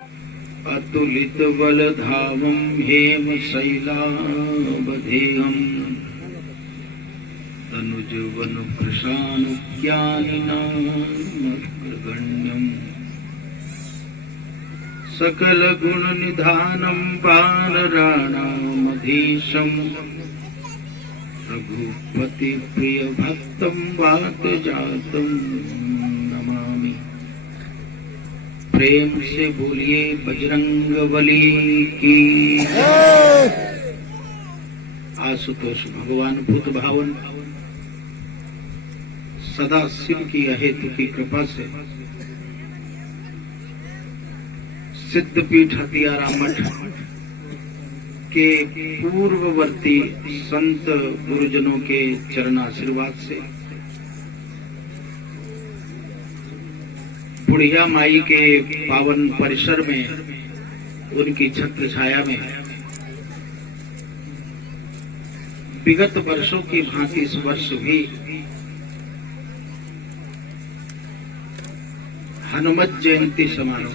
अतुलित बलधामं हेमशैलावधेयम् तनुजवन कृशानुज्ञानिनामग्रगण्यम् सकल गुण निधानं वानराणामधीशम् रघुपति प्रिय भक्तं वात जातं नमामि। प्रेम से बोलिए बजरंगबली की। आशुतोष भगवान भूत भावन सदा शिव की अहेतु की कृपा से सिद्धपीठ हथियारा मठ के पूर्ववर्ती संत गुरुजनों के चरणाशीर्वाद से बुढ़िया माई के पावन परिसर में उनकी छत्र छाया में विगत वर्षों की भांति इस वर्ष भी हनुमत जयंती समारोह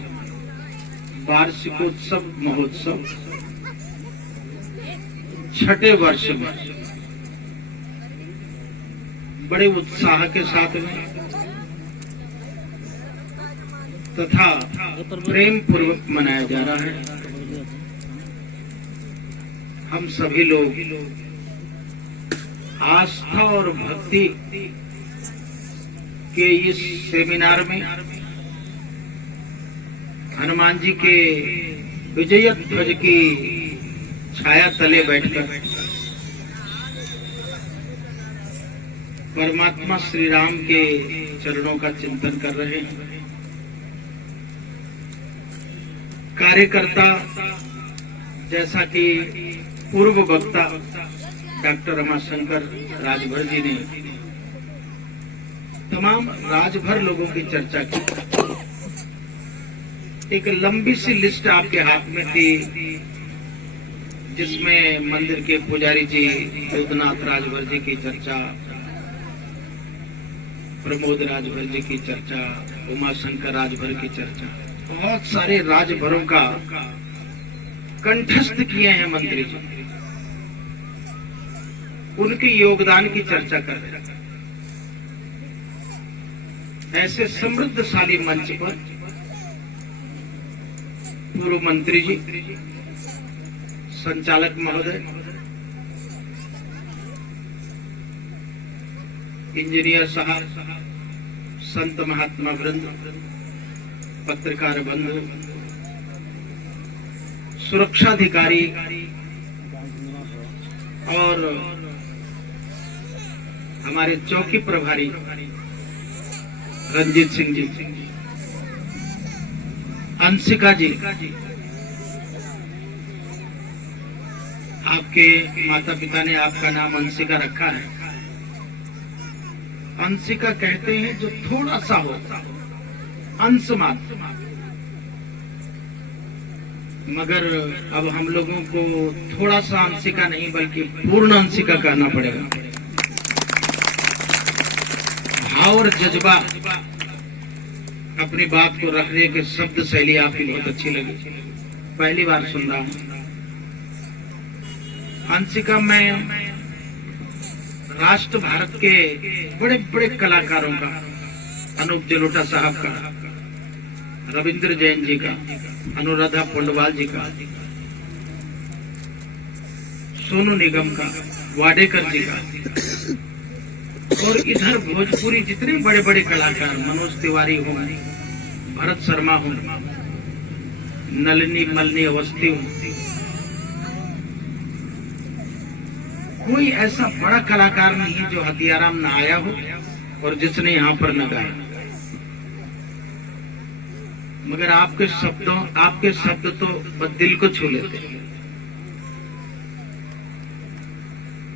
वार्षिकोत्सव महोत्सव छठे वर्ष में बड़े उत्साह के साथ में तथा प्रेम पूर्वक मनाया जा रहा है। हम सभी लोग आस्था और भक्ति के इस सेमिनार में हनुमान जी के विजय ध्वज की छाया तले बैठकर परमात्मा श्री राम के चरणों का चिंतन कर रहे हैं। कार्यकर्ता जैसा कि पूर्व वक्ता डॉक्टर रमाशंकर राजभर जी ने तमाम राजभर लोगों की चर्चा की। एक लंबी सी लिस्ट आपके हाथ में थी जिसमें मंदिर के पुजारी जी युद्धनाथ राजभर जी की चर्चा, प्रमोद राजभर जी की चर्चा, उमाशंकर राजभर की चर्चा, बहुत सारे राजभरों का कंठस्थ किए हैं मंत्री जी, उनके योगदान की चर्चा कर रहे हैं। ऐसे समृद्धशाली मंच पर पूर्व मंत्री जी, संचालक महोदय, इंजीनियर साहब, संत महात्मा वृंद, पत्रकार बंधु, सुरक्षाधिकारी और हमारे चौकी प्रभारी रंजीत सिंह जी, अंशिका जी, आपके माता पिता ने आपका नाम अंशिका रखा है। अंशिका कहते हैं जो थोड़ा सा होता, अंश मात्र, मगर अब हम लोगों को थोड़ा सा अंशिका नहीं बल्कि पूर्ण अंशिका कहना पड़ेगा। भाव और जज्बा अपनी बात को रखने के शब्द शैली आपकी बहुत अच्छी लगी, पहली बार सुन रहा हूं। अंशिका, मैं राष्ट्र भारत के बड़े बड़े कलाकारों का, अनूप जलोटा साहब का, रविंद्र जैन जी का, अनुराधा पोंडवाल जी का, सोनू निगम का, वाडेकर जी का, और इधर भोजपुरी जितने बड़े बड़े कलाकार, मनोज तिवारी हों, भरत शर्मा हों, नलिनी मलनी अवस्थी हों, कोई ऐसा बड़ा कलाकार नहीं है जो हथियाराम न आया हो और जिसने यहाँ पर न गाया। मगर आपके शब्द तो दिल को छू लेते हैं।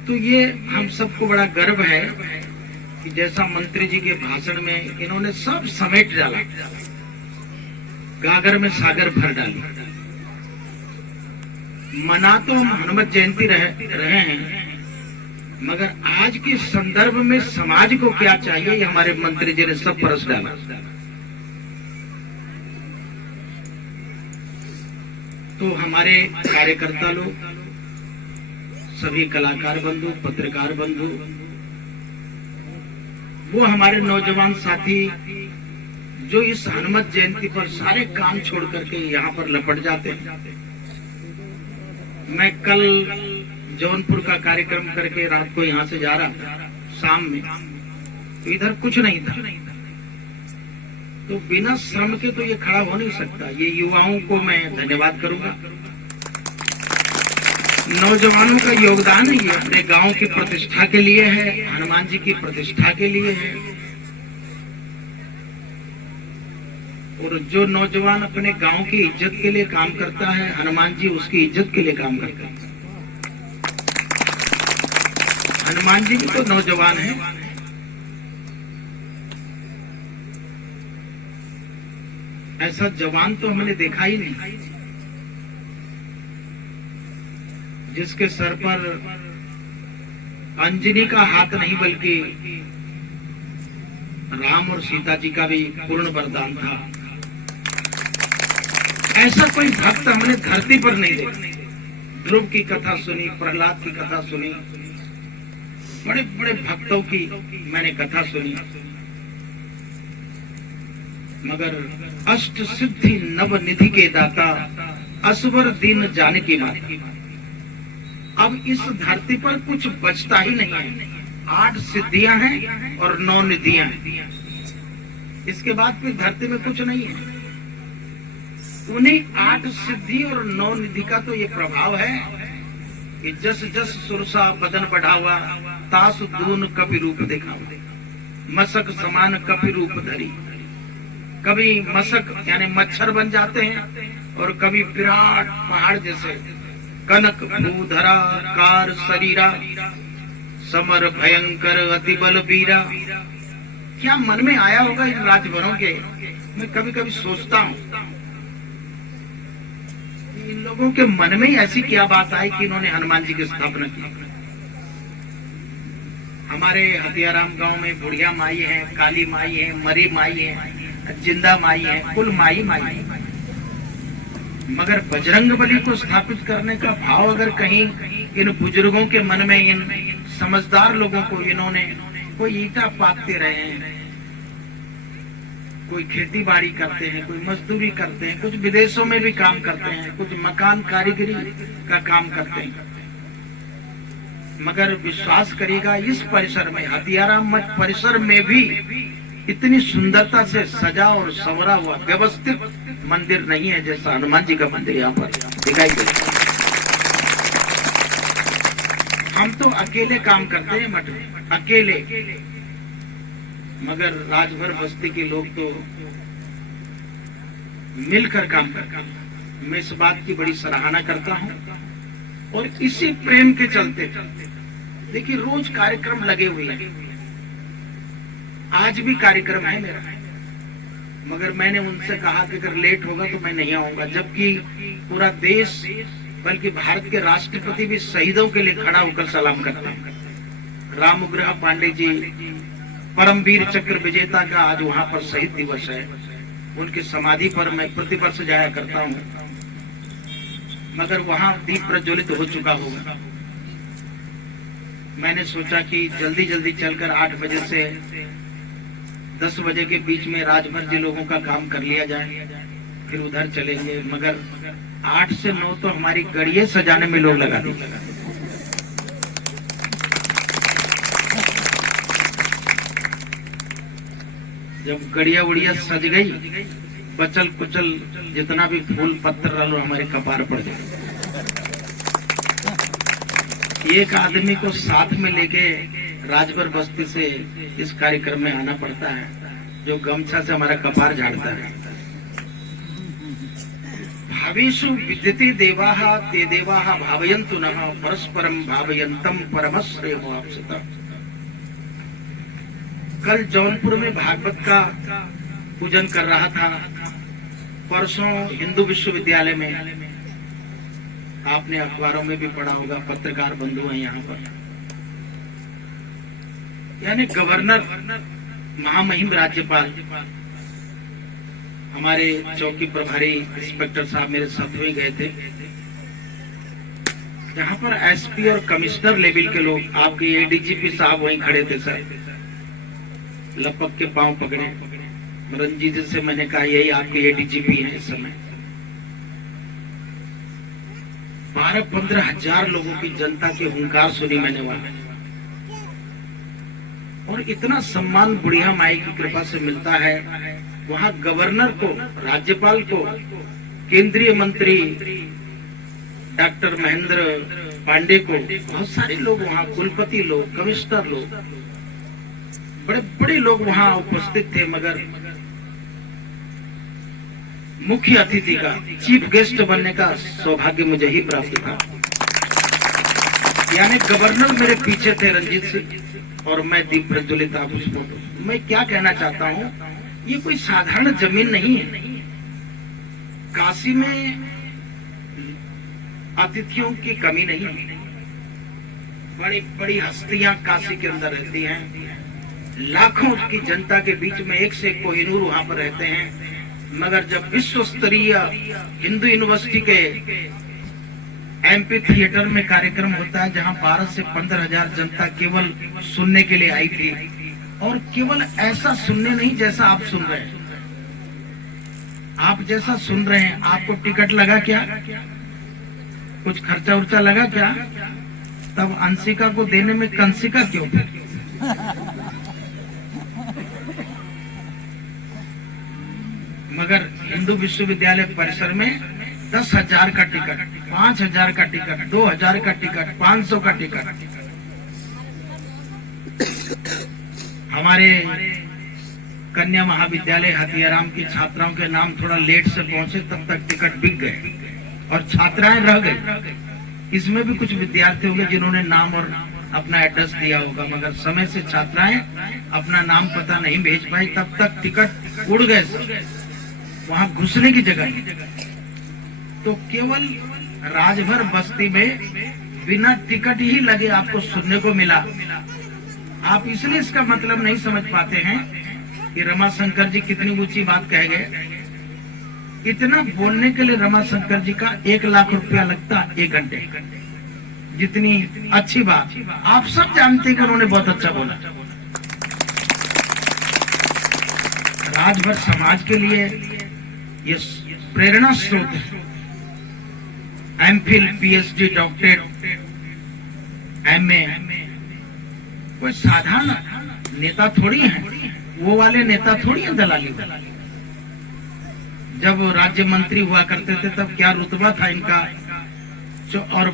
तो ये हम सबको बड़ा गर्व है कि जैसा मंत्री जी के भाषण में इन्होंने सब समेट डाला, गागर में सागर भर डाली। मना तो हम हनुमत जयंती रहे हैं, मगर आज के संदर्भ में समाज को क्या चाहिए ये हमारे मंत्री जी ने सब परस डाला। तो हमारे कार्यकर्ता लोग, सभी कलाकार बंधु, पत्रकार बंधु, वो हमारे नौजवान साथी जो इस हनुमत जयंती पर सारे काम छोड़ करके यहाँ पर लपट जाते हैं। मैं कल जौनपुर का कार्यक्रम करके रात को यहाँ से जा रहा था, शाम में, तो इधर कुछ नहीं था। तो बिना श्रम के तो ये खड़ा हो नहीं सकता। ये युवाओं को मैं धन्यवाद करूंगा। नौजवानों का योगदान है, ये अपने गांव की प्रतिष्ठा के लिए है, हनुमान जी की प्रतिष्ठा के लिए है। और जो नौजवान अपने गांव की इज्जत के लिए काम करता है, हनुमान जी उसकी इज्जत के लिए काम करते हैं। हनुमान जी भी तो नौजवान है। ऐसा जवान तो हमने देखा ही नहीं जिसके सर पर अंजनी का हाथ नहीं बल्कि राम और सीता जी का भी पूर्ण वरदान था। ऐसा कोई भक्त हमने धरती पर नहीं देखा। ध्रुव की कथा सुनी, प्रहलाद की कथा सुनी, बड़े बड़े भक्तों की मैंने कथा सुनी, मगर अष्ट सिद्धि नव निधि के दाता असवर दीन जानकी माता। अब इस धरती पर कुछ बचता ही नहीं है। 8 सिद्धियां हैं और 9 निधियां हैं। इसके बाद फिर धरती में कुछ नहीं है। उन्हीं 8 सिद्धि और 9 निधि का तो ये प्रभाव है कि जस जस सुरसा बदन बढ़ावा, तास दून कपि रूप दिखावा, मसक समान कपि रूप धरी। कभी मसक यानी मच्छर बन जाते हैं और कभी विराट पहाड़ जैसे कनक भूधरा कार शरीरा, समर भयंकर अति बल वीरा। क्या मन में आया होगा इन राजभरों के? मैं कभी कभी सोचता हूँ इन लोगों के मन में ऐसी क्या बात आई कि इन्होंने हनुमान जी की स्थापना की। हमारे हथियाराम गांव में बुढ़िया माई है, काली माई है, मरी माई है, जिंदा माई है, कुल माई माई है। मगर बजरंग बली को स्थापित करने का भाव अगर कहीं इन बुजुर्गों के मन में, इन समझदार लोगों को, इन्होंने कोई ईंटा पाथते रहे हैं, कोई खेती बाड़ी करते हैं, कोई मजदूरी करते हैं, कुछ विदेशों में भी काम करते हैं, कुछ मकान कारीगरी का काम करते हैं, मगर विश्वास करिएगा इस परिसर में, हथियाराम मठ परिसर में भी इतनी सुंदरता से सजा और संवरा हुआ व्यवस्थित मंदिर नहीं है जैसा हनुमान जी का मंदिर यहाँ पर दिखाई देता है। हम तो अकेले काम करते हैं मठ में, अकेले, मगर राजभर बस्ती के लोग तो मिलकर काम करते हैं। मैं इस बात की बड़ी सराहना करता हूँ। और इसी प्रेम के चलते देखिए रोज कार्यक्रम लगे हुए हैं। आज भी कार्यक्रम है मेरा, मगर मैंने उनसे कहा कि अगर लेट होगा तो मैं नहीं आऊंगा, जबकि पूरा देश बल्कि भारत के राष्ट्रपति भी शहीदों के लिए खड़ा होकर सलाम करते हैं। रामग्रह पांडे जी परमवीर चक्र विजेता का आज वहां पर शहीद दिवस है। उनकी समाधि पर मैं प्रतिवर्ष जाया करता हूं, मगर वहां दीप प्रज्वलित हो चुका होगा। मैंने सोचा कि जल्दी जल्दी चलकर 8 बजे से 10 बजे के बीच में राजभर जी लोगों का काम कर लिया जाए, फिर उधर चलेंगे। मगर 8 से 9 तो हमारी गड़िये सजाने में लोग लगा दिए। जब गड़िया उड़िया सज गई, बचल कुचल जितना भी फूल पत्थर डालो हमारे कपार पड़ गए। एक आदमी को साथ में लेके राजभर बस्ती से इस कार्यक्रम में आना पड़ता है, जो गमछा से हमारा कपार झाड़ता है। भावेषु विद्यते देवाः ते देवाः भावयन्तु नः परस्परम भावयन्तम परमश्रेयो आपसता। कल जौनपुर में भागवत का पूजन कर रहा था, परसों हिंदू विश्वविद्यालय में, आपने अखबारों में भी पढ़ा होगा, पत्रकार बंधु हैं यहाँ पर, यानी गवर्नर महामहिम राज्यपाल हमारे चौकी प्रभारी इंस्पेक्टर साहब मेरे साथ में गए थे, जहां पर एसपी और कमिश्नर लेवल के लोग, आपके एडीजीपी साहब वहीं खड़े थे सर, लपक के पांव पकड़े। रंजीत से मैंने कहा यही आपके एडीजीपी हैं इस समय। 12-15 हजार लोगों की जनता की हुंकार सुनी मैंने वहां, और इतना सम्मान बुढ़िया माई की कृपा से मिलता है। वहां गवर्नर को, राज्यपाल को, केंद्रीय मंत्री डॉक्टर महेंद्र पांडे को, बहुत सारे लोग वहां, कुलपति लोग, कमिश्नर लोग, बड़े बड़े लोग वहां उपस्थित थे। मगर मुख्य अतिथि का, चीफ गेस्ट बनने का सौभाग्य मुझे ही प्राप्त था। यानी गवर्नर मेरे पीछे थे रंजीत सिंह, और मैं दीप प्रज्वलित आप उस फोटो। मैं क्या कहना चाहता हूं, ये कोई साधारण जमीन नहीं है। काशी में अतिथियों की कमी नहीं है। बड़ी बड़ी हस्तियां काशी के अंदर रहती हैं, लाखों की जनता के बीच में एक से एक कोहिनूर वहां पर रहते हैं। मगर जब विश्व स्तरीय हिंदू यूनिवर्सिटी के एमपी थिएटर में कार्यक्रम होता है, जहां 12 से 15 हजार जनता केवल सुनने के लिए आई थी, और केवल ऐसा सुनने नहीं जैसा आप सुन रहे हैं, आप जैसा सुन रहे हैं। आपको टिकट लगा क्या, कुछ खर्चा उर्चा लगा क्या? तब अंशिका को देने में कंसिका क्यों? मगर हिंदू विश्वविद्यालय परिसर में 10,000 का टिकट, 5,000 का टिकट, 2,000 का टिकट, 500 का टिकट। हमारे कन्या महाविद्यालय हथियाराम की छात्राओं के नाम थोड़ा लेट से पहुंचे, तब तक टिकट बिक गए और छात्राएं रह गई। इसमें भी कुछ विद्यार्थी होंगे जिन्होंने नाम और अपना एड्रेस दिया होगा, मगर समय से छात्राएं अपना नाम पता नहीं भेज पाई, तब तक टिकट उड़ गए, वहां घुसने की जगह नहीं। तो केवल राजभर बस्ती में बिना टिकट ही लगे आपको सुनने को मिला। आप इसलिए इसका मतलब नहीं समझ पाते हैं कि रमाशंकर जी कितनी ऊंची बात कह गए। इतना बोलने के लिए रमाशंकर जी का 1 लाख रुपया लगता 1 घंटे। जितनी अच्छी बात, आप सब जानते हैं कि उन्होंने बहुत अच्छा बोला। राजभर समाज के लिए ये प्रेरणा स्रोत है। एमफिल, पीएचडी, डॉक्टरेट, एमए, कोई साधारण नेता थोड़ी है, वो वाले नेता थोड़ी है दलाली। जब राज्य मंत्री हुआ करते थे तब क्या रुतबा था इनका, और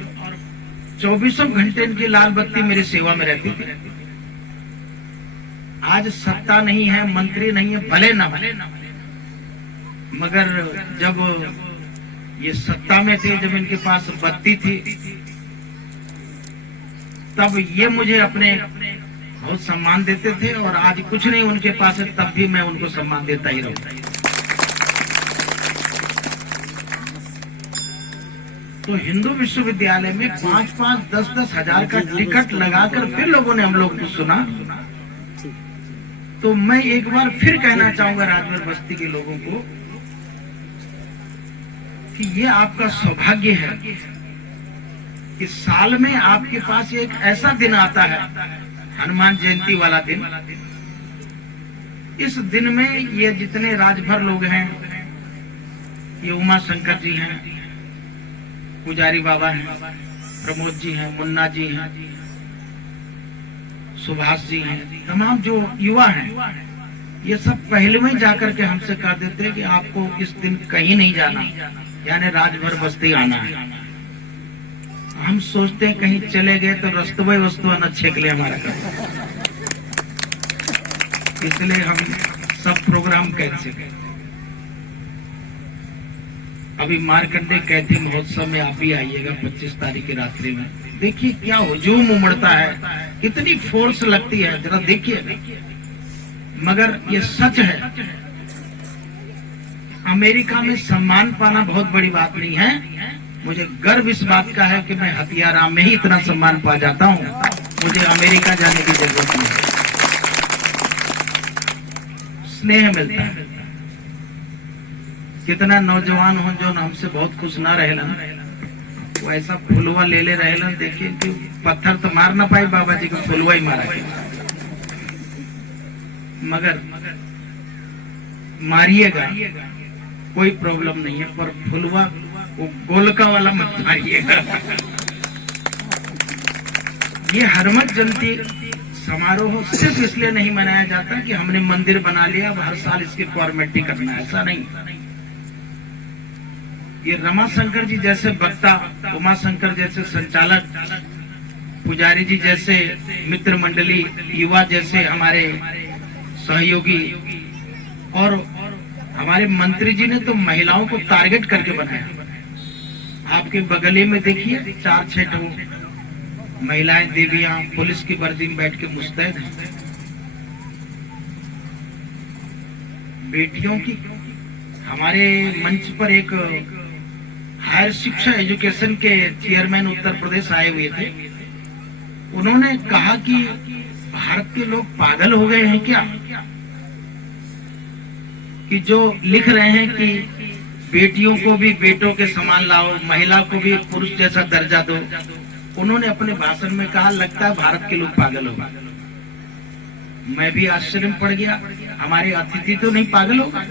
24 घंटे इनकी लाल बत्ती मेरी सेवा में रहती थी। आज सत्ता नहीं है, मंत्री नहीं है, भले ना भले, मगर जब ये सत्ता में थे, जब इनके पास बत्ती थी, तब ये मुझे अपने बहुत सम्मान देते थे, और आज कुछ नहीं उनके पास है, तब भी मैं उनको सम्मान देता ही रहूंगा। तो हिंदू विश्वविद्यालय में 5-5, 10-10 हजार का टिकट लगाकर फिर लोगों ने हम लोग को सुना। तो मैं एक बार फिर कहना चाहूंगा राजभर बस्ती के लोगों को कि ये आपका सौभाग्य है कि साल में आपके पास एक ऐसा दिन आता है, हनुमान जयंती वाला दिन। इस दिन में ये जितने राजभर लोग हैं, ये उमा शंकर जी हैं, पुजारी बाबा हैं, प्रमोद जी हैं, मुन्ना जी हैं, सुभाष जी हैं, तमाम जो युवा हैं, ये सब पहले में जाकर के हमसे कह देते हैं कि आपको इस दिन कहीं नहीं जाना, यानी राजभर बस्ती आना है। हम सोचते हैं कहीं चले गए तो रस्तवे वस्तुआ न छेक ले हमारा काम, इसलिए हम सब प्रोग्राम कैंसिल। अभी मार्कंडे कैथी महोत्सव में आप भी आइएगा 25 तारीख की रात्रि में। देखिए क्या हुजूम उमड़ता है, इतनी फोर्स लगती है, जरा देखिए। मगर ये सच है, अमेरिका में सम्मान पाना बहुत बड़ी बात नहीं है। मुझे गर्व इस बात का है कि मैं हथियाराम में ही इतना सम्मान पा जाता हूँ, मुझे अमेरिका जाने की जरूरत नहीं। स्नेह मिलता है। कितना नौजवान हो जो हमसे बहुत खुश ना रहेलन, वो ऐसा फुलवा ले रहेलन। देखिए कि पत्थर तो मार ना पाए, बाबा जी को फुलवा ही मारा है। मगर मारिएगा कोई प्रॉब्लम नहीं है, पर फुलवा वो गोलका वाला मत मारिएगा। ये हरमत जयंती समारोह सिर्फ इसलिए नहीं मनाया जाता कि हमने मंदिर बना लिया, अब हर साल इसकी फॉर्मेलिटी करना है, ऐसा नहीं। ये रमाशंकर जी जैसे वक्ता, उमा शंकर जैसे संचालक, पुजारी जी जैसे मित्र मंडली, युवा जैसे हमारे सहयोगी, और हमारे मंत्री जी ने तो महिलाओं को टारगेट करके बनाया। आपके बगले में देखिए 4-6 महिलाएं देवियां पुलिस की वर्दी में बैठ के मुस्तैद हैं। बेटियों की हमारे मंच पर एक हायर शिक्षा एजुकेशन के चेयरमैन उत्तर प्रदेश आए हुए थे। उन्होंने कहा कि भारत के लोग पागल हो गए हैं क्या, कि जो लिख रहे हैं कि बेटियों को भी बेटों के समान लाओ, महिला को भी पुरुष जैसा दर्जा दो। उन्होंने अपने भाषण में कहा, लगता है भारत के लोग पागल हो गए। मैं भी आश्चर्य में पड़ गया, हमारे अतिथि तो नहीं पागल होगा।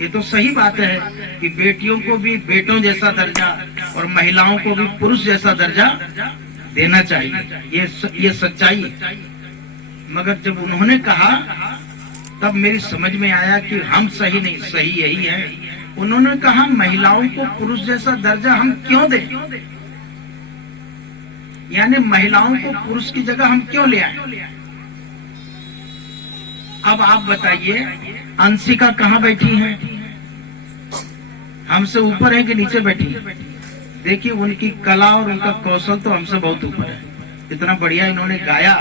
ये तो सही बात है कि बेटियों को भी बेटों जैसा दर्जा और महिलाओं को भी पुरुष जैसा दर्जा देना चाहिए, ये सच्चाई है। मगर जब उन्होंने कहा तब मेरी समझ में आया कि हम सही नहीं, सही यही है। उन्होंने कहा महिलाओं को पुरुष जैसा दर्जा हम क्यों दें, यानी महिलाओं को पुरुष की जगह हम क्यों ले आए। अब आप बताइए, अंशिका कहाँ बैठी है, हमसे ऊपर है कि नीचे बैठी है? देखिए उनकी कला और उनका कौशल तो हमसे बहुत ऊपर है। इतना बढ़िया इन्होंने गाया,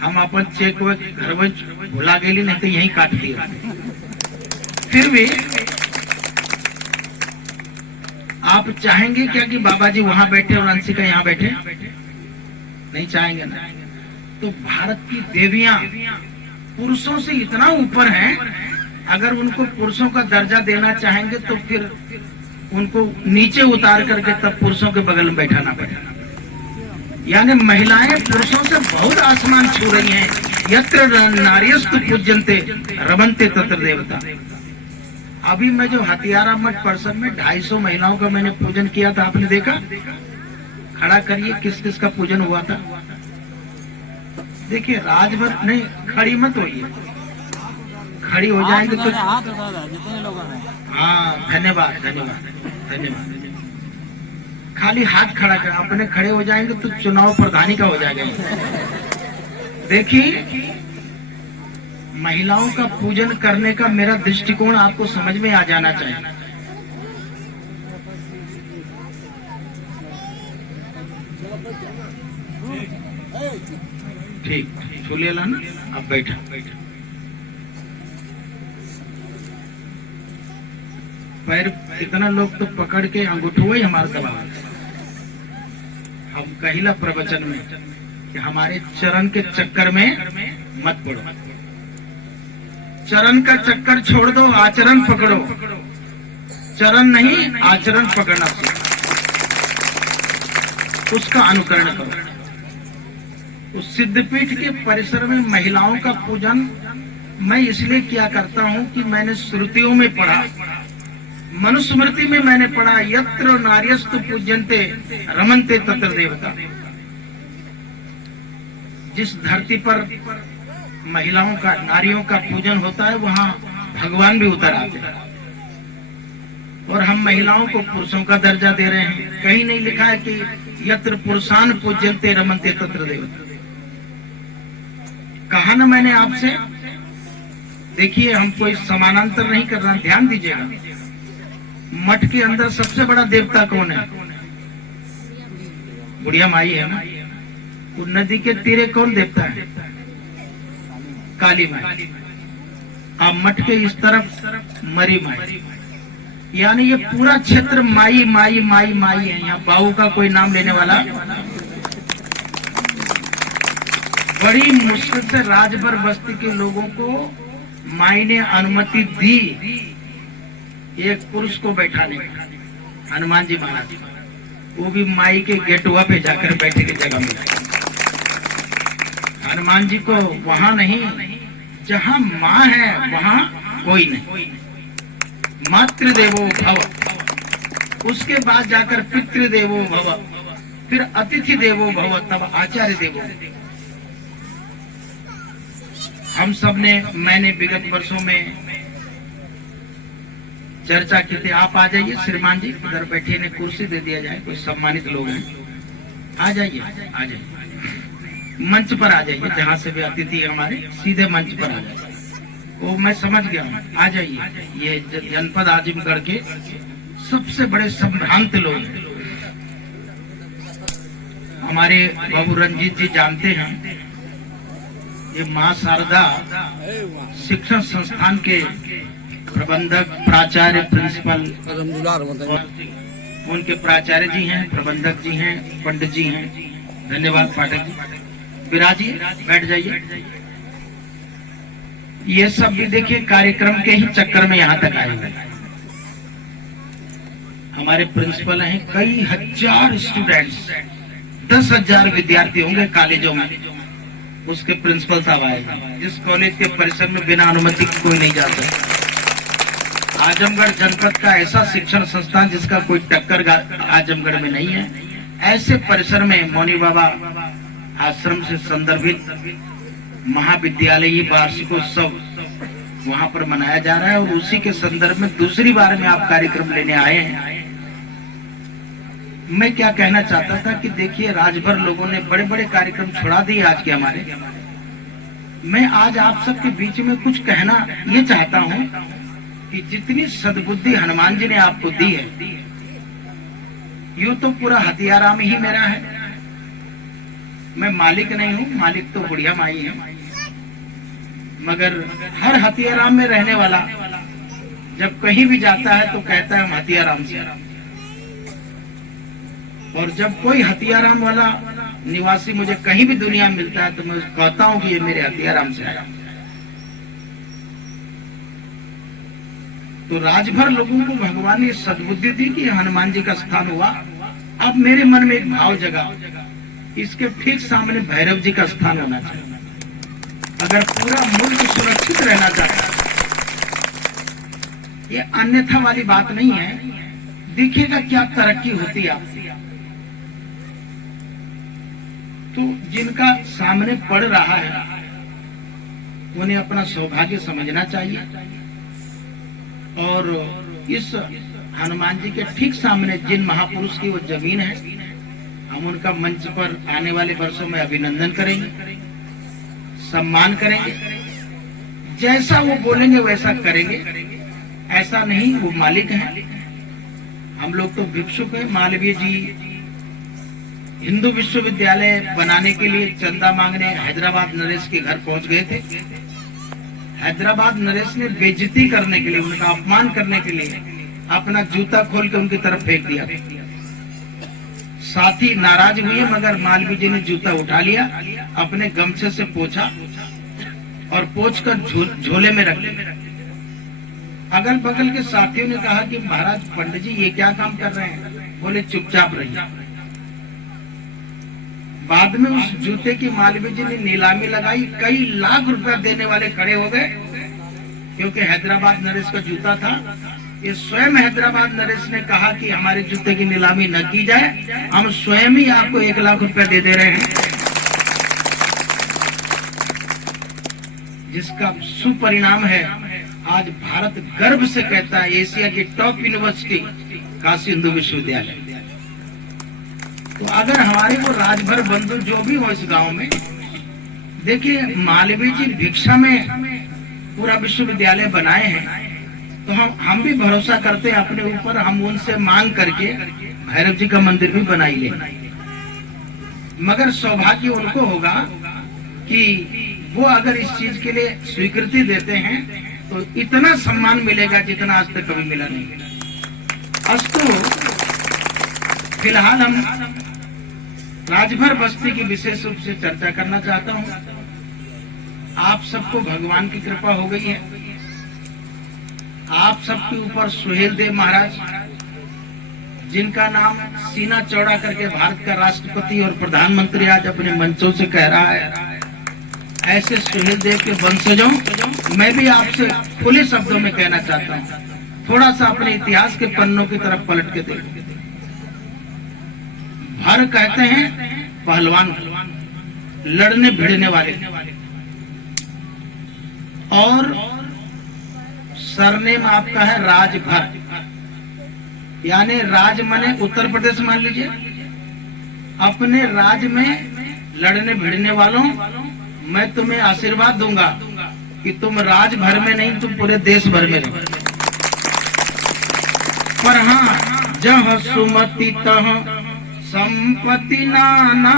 हम अपन चेक घर भुला गए, नहीं तो यही काट दिया। फिर भी आप चाहेंगे क्या कि बाबा जी वहां बैठे और अंशिका यहाँ बैठे? नहीं चाहेंगे ना। तो भारत की देवियां पुरुषों से इतना ऊपर हैं, अगर उनको पुरुषों का दर्जा देना चाहेंगे तो फिर उनको नीचे उतार करके तब पुरुषों के बगल में बैठाना पड़ेगा। यानी महिलाएं पुरुषों से बहुत आसमान छू रही हैं। यत्र नार्यस्तु पूज्यन्ते रमन्ते तत्र देवता। अभी मैं जो हथियारा मठ परिसर में 250 महिलाओं का मैंने पूजन किया था, आपने देखा? खड़ा करिए किस किस का पूजन हुआ था। देखिए राजभर नहीं, खड़ी मत होइए, खड़ी हो जाएंगे तो। हाँ धन्यवाद धन्यवाद धन्यवाद। खाली हाथ खड़ा कर, अपने खड़े हो जाएंगे तो चुनाव प्रधानी का हो जाएगा। देखिए महिलाओं का पूजन करने का मेरा दृष्टिकोण आपको समझ में आ जाना चाहिए। ठीक, छूलिए लाना, अब बैठा। पैर इतना लोग तो पकड़ के अंगूठो ही हमारे दबाव। हम कहिला प्रवचन में कि हमारे चरण के चक्कर में मत पड़ो, चरण का चक्कर छोड़ दो, आचरण पकड़ो। चरण नहीं, आचरण पकड़ना सीखो, उसका अनुकरण करो। उस सिद्धपीठ के परिसर में महिलाओं का पूजन मैं इसलिए किया करता हूं कि मैंने श्रुतियों में पढ़ा, मनुस्मृति में मैंने पढ़ा, यत्र नार्यस्तु पूज्यन्ते रमन्ते तत्र देवता। जिस धरती पर महिलाओं का, नारियों का पूजन होता है, वहां भगवान भी उतर आते हैं। और हम महिलाओं को पुरुषों का दर्जा दे रहे हैं। कहीं नहीं लिखा है कि यत्र पुरुषान पूज्यन्ते रमन्ते तत्र देवता। कहा ना मैंने आपसे। देखिए हम कोई समानांतर नहीं कर रहा, ध्यान दीजिएगा। मठ के अंदर सबसे बड़ा देवता कौन है? बुढ़िया माई है ना। वो नदी के तीरे कौन देवता है? काली माई। अब मठ के इस तरफ मरी माई। यानी ये पूरा क्षेत्र माई माई माई माई है। यहाँ बाऊ का कोई नाम लेने वाला। बड़ी मुश्किल से राजभर बस्ती के लोगों को माई ने अनुमति दी एक पुरुष को बैठाने का, हनुमान जी महाराज, वो भी माई के गेटवा पे जाकर बैठे की जगह मिला। हनुमान जी को वहां नहीं, जहां माँ है वहां कोई नहीं। मातृदेवो भव, उसके बाद जाकर पितृदेवो भव, फिर अतिथि देवो भव, तब आचार्य देवो। हम सब ने, मैंने विगत वर्षों में चर्चा की थी। आप आ जाइए श्रीमान जी, इधर बैठे ने कुर्सी दे दिया जाए, कोई सम्मानित लोग हैं, आ जाइए, आ जाइए, मंच पर आ जाइए, जहां से भी अतिथि हमारे सीधे मंच पर आ जाइए। वो मैं समझ गया, आ जाइए। ये जनपद आजमगढ़ के सबसे बड़े संभ्रांत लोग हमारे बाबू रंजीत जी जानते हैं, ये माँ शारदा शिक्षण संस्थान के प्रबंधक, प्राचार्य, प्रिंसिपल, उनके प्राचार्य जी हैं, प्रबंधक जी हैं, पंडित जी हैं। धन्यवाद पाठक जी, विराजिए, बैठ जाइए। ये सब भी देखिए कार्यक्रम के ही चक्कर में यहाँ तक आए हुए। हमारे प्रिंसिपल हैं, कई हजार स्टूडेंट्स, 10,000 विद्यार्थी होंगे कॉलेजों में, उसके प्रिंसिपल साहब आए, जिस कॉलेज के परिसर में बिना अनुमति कोई नहीं जा सकता। आजमगढ़ जनपद का ऐसा शिक्षण संस्थान जिसका कोई टक्कर आजमगढ़ में नहीं है, ऐसे परिसर में मौनी बाबा आश्रम से संदर्भित महाविद्यालयी वार्षिकोत्सव वहां पर मनाया जा रहा है, और उसी के संदर्भ में दूसरी बार में आप कार्यक्रम लेने आए हैं। मैं क्या कहना चाहता था कि देखिए, राजभर लोगों ने बड़े बड़े कार्यक्रम छुड़ा दिए आज के हमारे। मैं आज आप सबके बीच में कुछ कहना ये चाहता हूं कि जितनी सद्बुद्धि हनुमान जी ने आपको दी है, यूं तो पूरा हथियाराम ही मेरा है। मैं मालिक नहीं हूं, मालिक तो बुढ़िया माई है, मगर हर हथियाराम में रहने वाला जब कहीं भी जाता है तो कहता है हम हथियाराम से, और जब कोई हथियाराम वाला निवासी मुझे कहीं भी दुनिया में मिलता है तो मैं कहता हूं कि ये मेरे हथियाराम से आया। तो राजभर लोगों को भगवान ने सद्बुद्धि दी कि हनुमान जी का स्थान हुआ। अब मेरे मन में एक भाव जगा, इसके ठीक सामने भैरव जी का स्थान होना चाहिए। अगर पूरा मुल्क सुरक्षित रहना चाहता है, ये अन्यथा वाली बात नहीं है। देखिएगा क्या तरक्की होती है आपसे। तो जिनका सामने पड़ रहा है उन्हें अपना सौभाग्य समझना चाहिए, और इस हनुमान जी के ठीक सामने जिन महापुरुष की वो जमीन है, हम उनका मंच पर आने वाले वर्षों में अभिनंदन करेंगे, सम्मान करेंगे। जैसा वो बोलेंगे वैसा करेंगे, ऐसा नहीं, वो मालिक हैं, हम लोग तो भिक्षुक हैं। मालवीय जी हिंदू विश्वविद्यालय बनाने के लिए चंदा मांगने हैदराबाद नरेश के घर पहुंच गए थे। हैदराबाद नरेश ने बेइज्जती करने के लिए, उनका अपमान करने के लिए अपना जूता खोल के उनकी तरफ फेंक दिया। साथी नाराज हुए, मगर मालवीय जी ने जूता उठा लिया, अपने गमछे से पोंछा और पोंछकर झोले में रख लिया। अगल बगल के साथियों ने कहा कि महाराज पंडित जी ये क्या काम कर रहे हैं? बोले चुपचाप रहिए। बाद में उस जूते की मालवीय जी ने नीलामी लगाई, कई लाख रुपया देने वाले खड़े हो गए, क्योंकि हैदराबाद नरेश का जूता था। ये स्वयं हैदराबाद नरेश ने कहा कि हमारे जूते की नीलामी न की जाए, हम स्वयं ही आपको 1 लाख रुपया दे रहे हैं। जिसका सुपरिणाम है, आज भारत गर्व से कहता है एशिया की टॉप यूनिवर्सिटी काशी हिंदू विश्वविद्यालय। तो अगर हमारे वो राजभर बंधु जो भी हो इस गांव में, देखिए मालवीय जी भिक्षा में पूरा विश्वविद्यालय बनाए हैं, तो हम भी भरोसा करते हैं अपने ऊपर। हम उनसे मांग करके भैरव जी का मंदिर भी बनाइए, मगर सौभाग्य उनको होगा कि वो अगर इस चीज के लिए स्वीकृति देते हैं तो इतना सम्मान मिलेगा जितना आज तक कभी मिला नहीं। अस्तु, फिलहाल हम राजभर बस्ती की विशेष रूप से चर्चा करना चाहता हूं। आप सबको भगवान की कृपा हो गई है। आप सबके ऊपर सुहेल देव महाराज, जिनका नाम सीना चौड़ा करके भारत का राष्ट्रपति और प्रधानमंत्री आज अपने मंचों से कह रहा है, ऐसे सुहेल देव के वंशजों मैं भी आपसे खुले शब्दों में कहना चाहता हूँ, थोड़ा सा अपने इतिहास के पन्नों की तरफ पलट के देखो। भर कहते हैं पहलवान, लड़ने भिड़ने वाले, और सरनेम आपका है राजभर, यानी राज माने उत्तर प्रदेश मान लीजिए। अपने राज में लड़ने भिड़ने वालों, मैं तुम्हें आशीर्वाद दूंगा कि तुम राज भर में नहीं, तुम पूरे देश भर में रहो। पर हाँ, जहाँ सुमति तह संपत्ति नाना,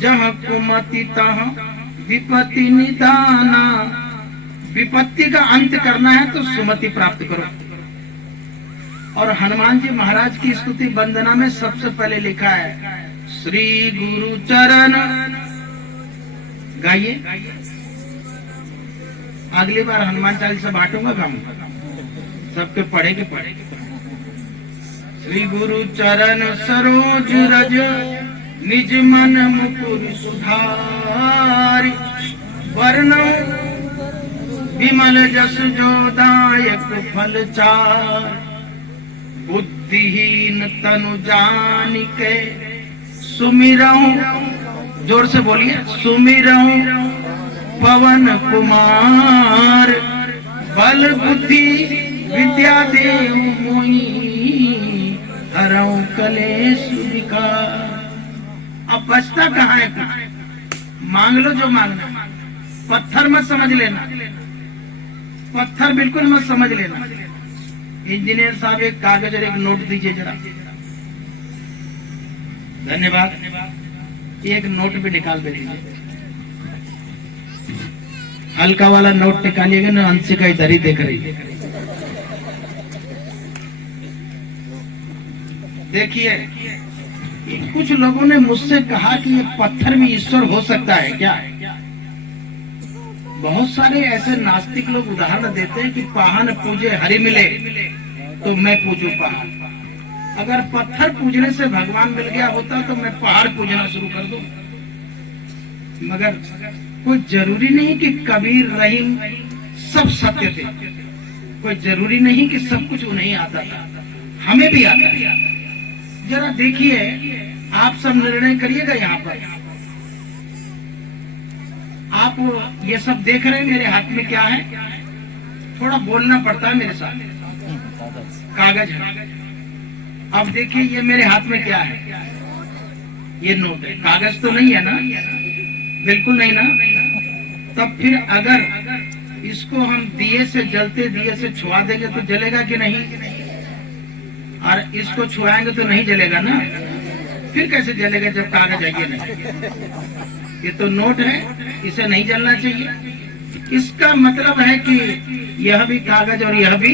जहाँ कुमति तह विपत्ति निदाना। विपत्ति का अंत करना है तो सुमति प्राप्त करो। और हनुमान जी महाराज की स्तुति वंदना में सबसे पहले लिखा है, श्री गुरु चरण। गाइए, अगली बार हनुमान चालीसा बांटूंगा काम, सबके पढ़े के पढ़े। श्री गुरु चरण सरोज रज, निज मन मुकुर सुधारि। वर्णो विमल जस जो दायक फल चार। बुद्धिहीन तनु जानिके सुमिरऊं, जोर से बोलिए, सुमिरऊं पवन कुमार। बल बुद्धि विद्या देव मोई, हरऊं कलेश विकार। अब बचता कहाँ है कुछ? मांग लो जो मांगना, पत्थर मत समझ लेना, पत्थर बिल्कुल मत समझ लेना। इंजीनियर साहब एक कागज और एक नोट दीजिए जरा। धन्यवाद। एक नोट भी निकाल दीजिए, हल्का वाला नोट निकालिएगा ना, अंशिका इधर ही देख रही है। देखिए, कुछ लोगों ने मुझसे कहा कि ये पत्थर भी ईश्वर हो सकता है क्या? बहुत सारे ऐसे नास्तिक लोग उदाहरण देते हैं कि पाहन पूजे हरि मिले, तो मैं पूजू पहाड़। अगर पत्थर पूजने से भगवान मिल गया होता तो मैं पहाड़ पूजना शुरू कर दूं। मगर कोई जरूरी नहीं कि कबीर रहीम सब सत्य थे, कोई जरूरी नहीं कि सब कुछ उन्हें आता था, हमें भी आता है। जरा देखिए, आप सब निर्णय करिएगा। यहाँ पर आप ये सब देख रहे हैं, मेरे हाथ में क्या है? थोड़ा बोलना पड़ता है मेरे साथ। कागज है। अब देखिए, ये मेरे हाथ में क्या है? ये नोट है। कागज तो नहीं है ना? बिल्कुल नहीं ना। तब फिर अगर इसको हम दिए से, जलते दिए से छुआ देंगे तो जलेगा कि नहीं? और इसको छुआएंगे तो नहीं जलेगा ना। फिर कैसे जलेगा जब कागज है? ये नहीं, ये तो नोट है, इसे नहीं जलना चाहिए। इसका मतलब है कि यह भी कागज और यह भी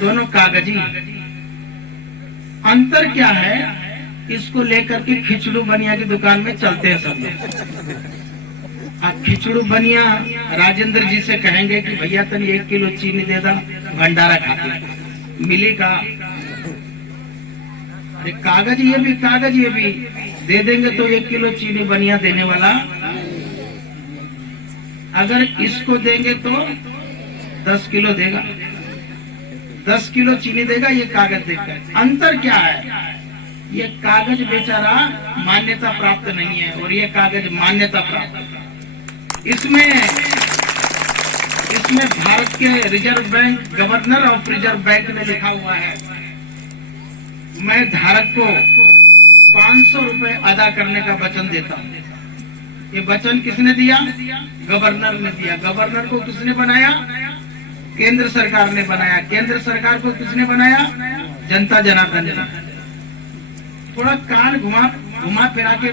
दोनों कागजी। अंतर क्या है? इसको लेकर के खिचड़ू बनिया की दुकान में चलते हैं सब लोग। अब खिचड़ू बनिया राजेंद्र जी से कहेंगे कि भैया तनी 1 किलो चीनी दे दा, भंडारा खाते, मिलेगा? कागज ये भी, कागज ये भी दे देंगे तो 1 किलो चीनी बनिया देने वाला। अगर इसको देंगे तो 10 किलो देगा, 10 किलो चीनी देगा, ये कागज देगा। अंतर क्या है? ये कागज बेचारा मान्यता प्राप्त नहीं है और ये कागज मान्यता प्राप्त है। इसमें भारत के reserve bank, governor of reserve bank ने लिखा हुआ है, मैं धारक को 500 रुपए अदा करने का वचन देता हूँ। ये वचन किसने दिया? गवर्नर ने दिया। गवर्नर को किसने बनाया? केंद्र सरकार ने बनाया। केंद्र सरकार को किसने बनाया? जनता जनार्दन ने। थोड़ा कान घुमा फिरा के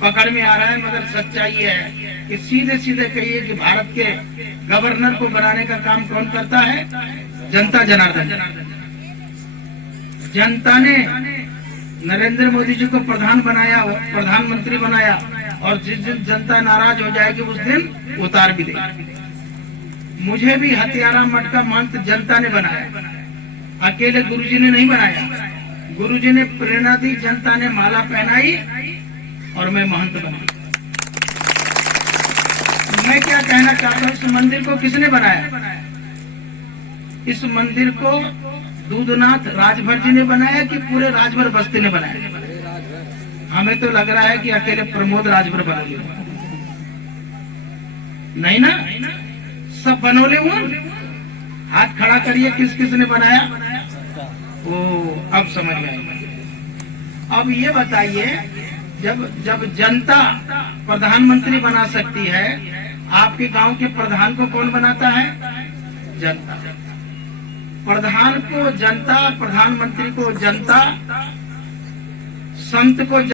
पकड़ में आ रहा है, मगर सच्चाई है कि सीधे सीधे कहिए कि भारत के गवर्नर को बनाने का काम कौन करता है? जनता जनार्दन। जनता ने नरेंद्र मोदी जी को प्रधानमंत्री बनाया, और जिस दिन जनता नाराज हो जाएगी उस दिन उतार भी देगी। मुझे भी हथियारा मठ का महंत जनता ने बनाया, अकेले गुरुजी ने नहीं बनाया। गुरुजी ने प्रेरणा दी, जनता ने माला पहनाई और मैं महंत बना। मैं क्या कहना चाहता हूँ, इस मंदिर को किसने बनाया? इस मंदिर को दूधनाथ राजभर जी ने बनाया कि पूरे राजभर बस्ती ने बनाया? हमें तो लग रहा है कि अकेले प्रमोद राजभर बनोले नहीं ना, सब बनोले हुए। हाथ खड़ा करिए, किस किस ने बनाया? ओ, अब समझ में आएगा। अब ये बताइए, जब जनता प्रधानमंत्री बना सकती है, आपके गांव के प्रधान को कौन बनाता है? जनता। प्रधान को जनता, प्रधानमंत्री को जनता, संत को